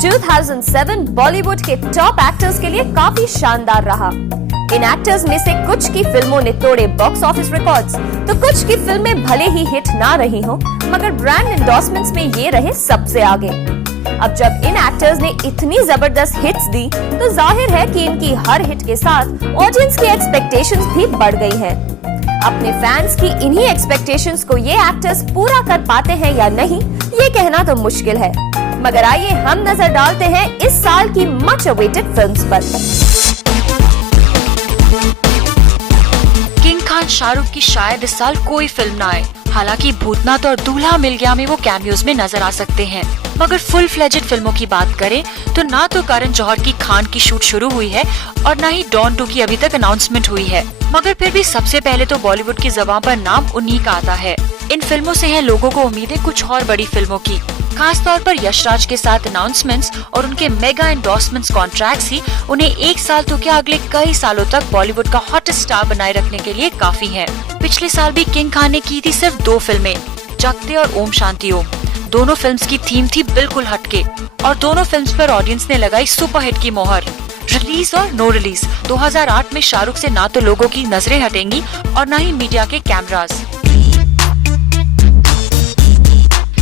2007 बॉलीवुड के top actors के लिए काफी शानदार रहा। इन एक्टर्स में से कुछ की फिल्मों ने तोड़े बॉक्स ऑफिस रिकॉर्ड्स, तो कुछ की फिल्में भले ही हिट ना रही हो, मगर ब्रांड एंडोर्समेंट्स में ये रहे सबसे आगे। अब जब इन एक्टर्स ने इतनी जबरदस्त हिट्स दी, तो जाहिर है कि इनकी हर हिट के साथ ऑडियंस की एक्सपेक्टेशंस भी बढ़ गई हैं। अपने फैंस की इन्हीं एक्सपेक्टेशंस को ये एक्टर्स पूरा कर पाते हैं या नहीं, ये कहना तो मुश्किल है। मगर आइए हम नजर डालते हैं इस साल की मच अवेटेड फिल्म्स पर। किंग खान शाहरुख की शायद इस साल कोई फिल्म ना आए। हालांकि भूतनाथ और दूल्हा मिल गया में वो कैमियोज में नजर आ सकते हैं। मगर फुल फ्लेजेड फिल्मों की बात करें तो ना तो करण जौहर की खान की शूट शुरू हुई है और ना ही डॉन 2 की अभी तक अनाउंसमेंट हुई है। मगर फिर भी सबसे पहले तो बॉलीवुड की ज़बान पर नाम उन्हीं का आता है। इन फिल्मों से है लोगों को उम्मीदें कुछ और बड़ी फिल्मों की। खास तौर पर यशराज के साथ अनाउंसमेंट्स और उनके मेगा एंडोर्समेंट्स कॉन्ट्रैक्ट्स ही उन्हें एक साल तो क्या अगले कई सालों तक बॉलीवुड का हॉटेस्ट स्टार बनाए रखने के लिए काफी है। पिछले साल भी किंग खान ने की थी सिर्फ 2 फिल्में, जगते और ओम शांति ओम। दोनों फिल्म्स की थीम थी बिल्कुल हटके और दोनों फिल्म्स पर ऑडियंस ने लगाई सुपरहिट की मोहर। रिलीज और नो रिलीज 2008 में शाहरुख से ना तो लोगों की नजरें हटेंगी और ना ही मीडिया के कैमरास।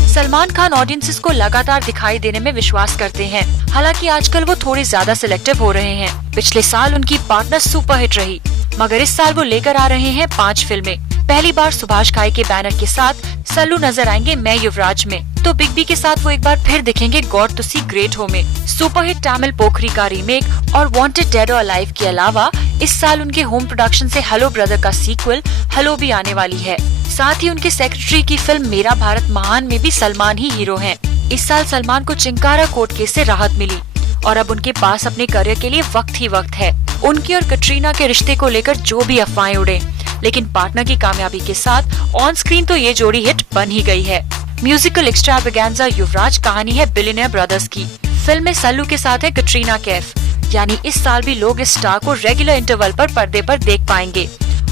सलमान खान ऑडियंसेस को लगातार दिखाई देने में विश्वास करते हैं। हालांकि आजकल वो थोड़े ज्यादा सिलेक्टिव हो रहे हैं। पिछले साल उनकी पार्टनर सुपरहिट रही, मगर इस साल वो लेकर आ रहे हैं 5 फिल्में। पहली बार सुभाष घाई के बैनर के साथ सल्लू नजर आएंगे मैं युवराज में, तो बिग बी के साथ वो एक बार फिर दिखेंगे गॉड टू सी ग्रेट हो में। सुपरहिट तमिल पोखरी का रीमेक और वांटेड डेड और अलाइव के अलावा इस साल उनके होम प्रोडक्शन से हेलो ब्रदर का सीक्वल हेलो भी आने वाली है। साथ ही उनके सेक्रेटरी की फिल्म मेरा भारत महान में भी सलमान ही हीरो हैं। इस साल सलमान को चिंकारा कोर्ट केस से राहत मिली और अब उनके पास अपने करियर के लिए वक्त ही वक्त है। उनकी और कटरीना के रिश्ते को लेकर जो भी अफवाहें उड़े, लेकिन पार्टनर की कामयाबी के साथ ऑन स्क्रीन तो ये जोड़ी हिट बन ही गई है। म्यूजिकल एक्स्ट्रावेगेंजा युवराज कहानी है बिलियनियर ब्रदर्स की। फिल्म में सल्लू के साथ है कटरीना कैफ। यानी इस साल भी लोग इस स्टार को रेगुलर इंटरवल पर पर्दे पर देख पाएंगे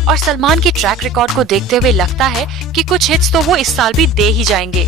और सलमान की ट्रैक रिकॉर्ड को देखते हुए लगता है कि कुछ हिट्स तो वो इस साल भी दे ही जाएंगे।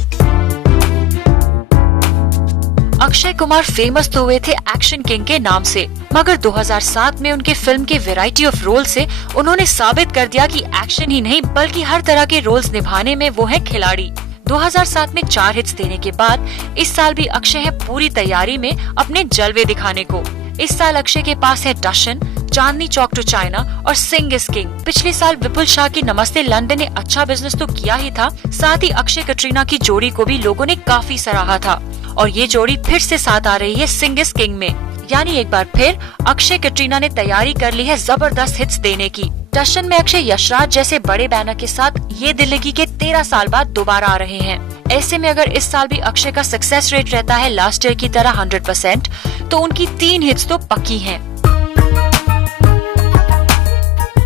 अक्षय कुमार फेमस तो हुए थे एक्शन किंग के नाम से, मगर 2007 में उनके फिल्म के वैरायटी ऑफ रोल से उन्होंने साबित कर दिया कि एक्शन ही नहीं बल्कि हर तरह के रोल्स निभाने में वो है खिलाड़ी। 2007 में 4 हिट्स देने के बाद इस साल भी अक्षय है पूरी तैयारी में अपने जलवे दिखाने को। इस साल अक्षय के पास है दर्शन, चांदनी चौक टू चाइना और सिंह इज किंग। पिछले साल विपुल शाह की नमस्ते लंदन ने अच्छा बिजनेस तो किया ही था, साथ ही अक्षय कटरीना की जोड़ी को भी लोगों ने काफी सराहा था और ये जोड़ी फिर से साथ आ रही है सिंह इज किंग में। यानी एक बार फिर अक्षय कटरीना ने तैयारी कर ली है जबरदस्त हिट्स देने की। दर्शन में अक्षय यशराज जैसे बड़े बैनर के साथ ये दिल लगी के 13 साल बाद दोबारा आ रहे हैं। ऐसे में अगर इस साल भी अक्षय का सक्सेस रेट रहता है लास्ट ईयर की तरह 100%, तो उनकी 3 हिट्स तो पक्की हैं।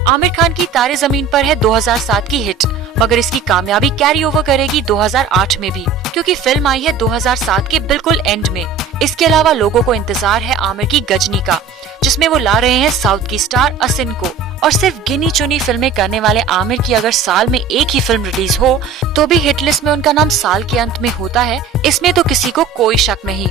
आमिर खान की तारे जमीन पर है 2007 की हिट, मगर इसकी कामयाबी कैरी ओवर करेगी 2008 में भी, क्योंकि फिल्म आई है 2007 के बिल्कुल एंड में। इसके अलावा लोगों को इंतजार है आमिर की गजनी का, जिसमें वो ला रहे हैं साउथ की स्टार असिन को। और सिर्फ गिनी चुनी फिल्में करने वाले आमिर की अगर साल में एक ही फिल्म रिलीज हो तो भी हिट लिस्ट में उनका नाम साल के अंत में होता है, इसमें तो किसी को कोई शक नहीं।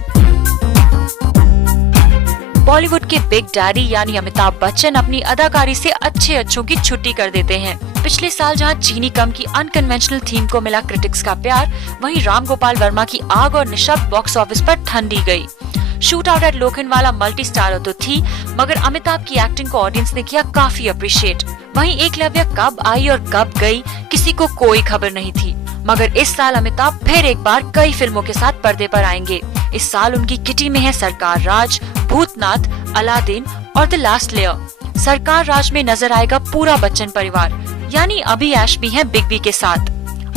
बॉलीवुड के बिग डैडी यानी अमिताभ बच्चन अपनी अदाकारी से अच्छों की छुट्टी कर देते हैं। पिछले साल जहां चीनी कम की अनकन्वेंशनल थीम को मिला क्रिटिक्स का प्यार, वहीं राम गोपाल वर्मा की आग और निशब्द बॉक्स ऑफिस पर ठंडी गई। Shoot out at Lokhandwala multi starrer तो थी, मगर अमिताभ की एक्टिंग को ऑडियंस ने किया काफी अप्रिशिएट। वहीं एकलव्य कब आई और कब गई किसी को कोई खबर नहीं थी। मगर इस साल अमिताभ फिर एक बार कई फिल्मों के साथ पर्दे पर आएंगे। इस साल उनकी किटी में है सरकार राज, भूतनाथ, अलादीन और द लास्ट लेयर। सरकार राज में नजर आएगा पूरा बच्चन परिवार, यानी अभी ऐश भी है बिग बी के साथ।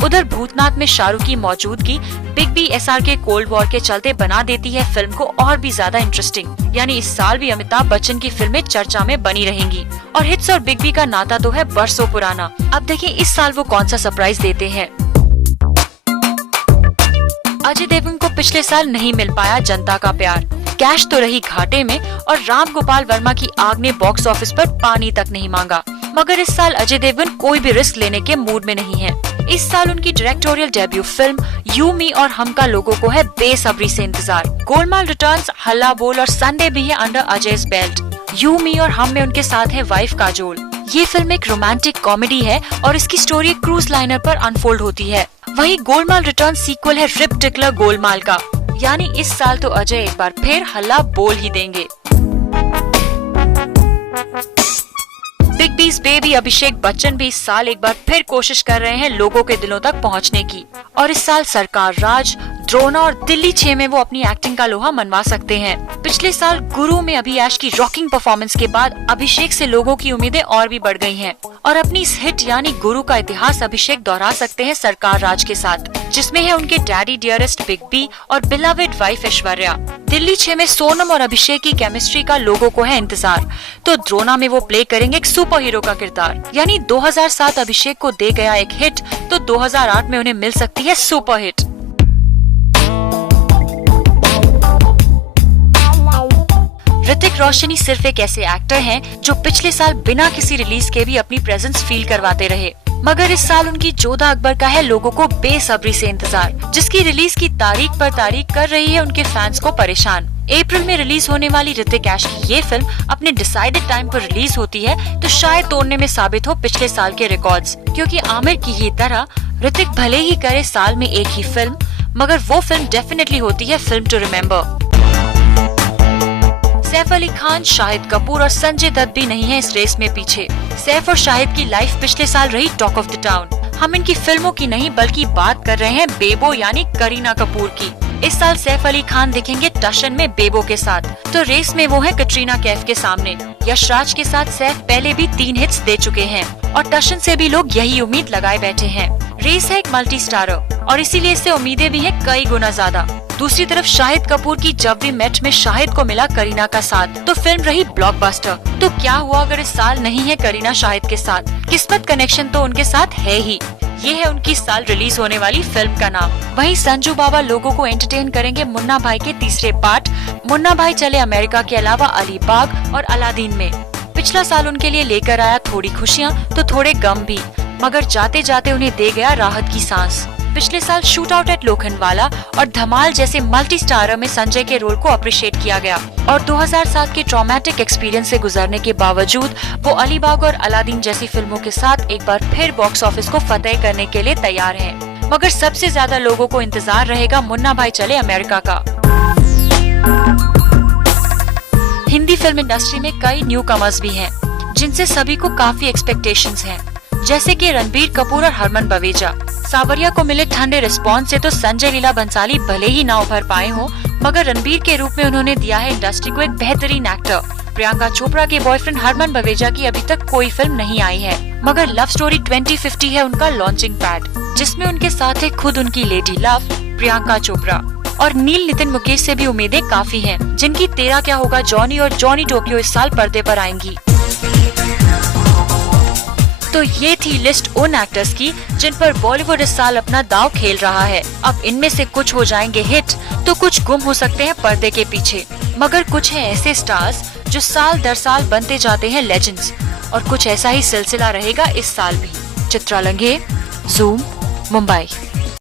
उधर भूतनाथ में शाहरुख की मौजूदगी बिग बी एसआर के कोल्ड वॉर के चलते बना देती है फिल्म को और भी ज्यादा इंटरेस्टिंग। यानी इस साल भी अमिताभ बच्चन की फिल्में चर्चा में बनी रहेंगी और हिट्स और बिग बी का नाता तो है बरसों पुराना। अब देखिए इस साल वो कौन सा सरप्राइज देते हैं। अजय देवगन को पिछले साल नहीं मिल पाया जनता का प्यार, कैश तो रही घाटे में और राम गोपाल वर्मा की आग ने बॉक्स ऑफिस पर पानी तक नहीं मांगा। मगर इस साल अजय देवगन कोई भी रिस्क लेने के मूड में नहीं है। इस साल उनकी डायरेक्टोरियल डेब्यू फिल्म यू मी और हम का लोगों को है बेसब्री से इंतजार। गोलमाल रिटर्न्स, हल्ला बोल और संडे भी है अंडर अजय's बेल्ट। यू मी और हम में उनके साथ है वाइफ काजोल। ये फिल्म एक रोमांटिक कॉमेडी है और इसकी स्टोरी एक क्रूज लाइनर पर अनफोल्ड होती है। वहीं गोलमाल रिटर्न सीक्वल है रिप टिकलर गोलमाल का, यानी इस साल तो अजय एक बार फिर हल्ला बोल ही देंगे। बिग बी's बेबी अभिषेक बच्चन भी इस साल एक बार फिर कोशिश कर रहे हैं लोगों के दिलों तक पहुंचने की, और इस साल सरकार राज, द्रोणा और दिल्ली 6 में वो अपनी एक्टिंग का लोहा मनवा सकते हैं। पिछले साल गुरु में अभियाश की रॉकिंग परफॉर्मेंस के बाद अभिषेक से लोगों की उम्मीदें और भी बढ़ गई हैं, और अपनी इस हिट यानी गुरु का इतिहास अभिषेक दोहरा सकते हैं सरकार राज के साथ, जिसमें है उनके डैडी डियरेस्ट बिग बी और बिलवेड वाइफ ऐश्वर्या। दिल्ली 6 में सोनम और अभिषेक की केमिस्ट्री का लोगों को है इंतजार, तो द्रोणा में वो प्ले करेंगे एक सुपर हीरो का किरदार। यानी 2007 अभिषेक को दे गया एक हिट, तो 2008 में उन्हें मिल सकती है सुपर हिट। ऋतिक रोशन सिर्फ एक ऐसे एक्टर हैं जो पिछले साल बिना किसी रिलीज के भी अपनी प्रेजेंस फील करवाते रहे, मगर इस साल उनकी जोधा अकबर का है लोगों को बेसब्री से इंतजार, जिसकी रिलीज की तारीख पर तारीख कर रही है उनके फैंस को परेशान। अप्रैल में रिलीज होने वाली ऋतिक ऐश की ये फिल्म अपने डिसाइडेड टाइम पर रिलीज होती है तो शायद तोड़ने में साबित हो पिछले साल के रिकॉर्ड्स, क्योंकि आमिर की ही तरह ऋतिक भले ही करे साल में एक ही फिल्म, मगर वो फिल्म डेफिनेटली होती है film to remember. Saif Ali Khan, Shahid Kapoor और संजय दत्त भी नहीं है इस रेस में पीछे। सैफ और शाहिद की लाइफ पिछले साल रही टॉक ऑफ द टाउन। हम इनकी फिल्मों की नहीं बल्कि बात कर रहे हैं बेबो यानी करीना कपूर की। इस साल सैफ अली खान दिखेंगे टशन में बेबो के साथ, तो रेस में वो है कटरीना कैफ के सामने। यश राज के साथ सैफ पहले भी 3 हिट्स दे चुके हैं और टशन से भी लोग यही उम्मीद लगाए बैठे हैं। रेस है एक मल्टी स्टारर और इसीलिए इससे उम्मीदें भी हैं कई गुना ज्यादा। दूसरी तरफ शाहिद कपूर की जब वी मेट में शाहिद को मिला करीना का साथ, तो फिल्म रही ब्लॉकबस्टर। तो क्या हुआ अगर इस साल नहीं है करीना शाहिद के साथ? किस्मत कनेक्शन तो उनके साथ है ही। ये है उनकी इस साल रिलीज होने वाली फिल्म का नाम। वहीं संजू बाबा लोगों को एंटरटेन करेंगे मुन्ना भाई के तीसरे पार्ट मुन्ना भाई चले अमेरिका के अलावा अलीबाग और अलादीन में। पिछला साल उनके लिए लेकर आया थोड़ी खुशियाँ तो थोड़े गम भी, मगर जाते जाते उन्हें दे गया राहत की सांस। पिछले साल शूट आउट एट लोखंडवाला और धमाल जैसे मल्टी स्टारर में संजय के रोल को अप्रिशिएट किया गया, और 2007 के ट्रॉमेटिक एक्सपीरियंस से गुजरने के बावजूद वो अलीबाग और अलादीन जैसी फिल्मों के साथ एक बार फिर बॉक्स ऑफिस को फतेह करने के लिए तैयार हैं। मगर सबसे ज्यादा लोगों को इंतजार रहेगा मुन्ना भाई चले अमेरिका का। हिंदी फिल्म इंडस्ट्री में कई न्यू कमर्स भी हैं, जिनसे सभी को काफी एक्सपेक्टेशंस हैं, जैसे कि रणबीर कपूर और हरमन बवेजा। सावरिया को मिले ठंडे रिस्पॉन्स से तो संजय लीला बंसाली भले ही ना उभर पाए हो, मगर रणबीर के रूप में उन्होंने दिया है इंडस्ट्री को एक बेहतरीन एक्टर। प्रियंका चोपड़ा के बॉयफ्रेंड हरमन बवेजा की अभी तक कोई फिल्म नहीं आई है, मगर लव स्टोरी 2050 है उनका लॉन्चिंग पैड, जिसमें उनके साथ है खुद उनकी लेडी लव प्रियंका चोपड़ा। और नील नितिन मुकेश से भी उम्मीदें काफी हैं, जिनकी 13 क्या होगा जॉनी और जॉनी टोक्यो इस साल पर्दे पर आएंगी। तो ये थी लिस्ट उन एक्टर्स की जिन पर बॉलीवुड इस साल अपना दांव खेल रहा है। अब इनमें से कुछ हो जाएंगे हिट, तो कुछ गुम हो सकते हैं पर्दे के पीछे, मगर कुछ हैं ऐसे स्टार्स जो साल दर साल बनते जाते हैं लेजेंड्स, और कुछ ऐसा ही सिलसिला रहेगा इस साल भी। चित्रा लंघे, ज़ूम, मुंबई।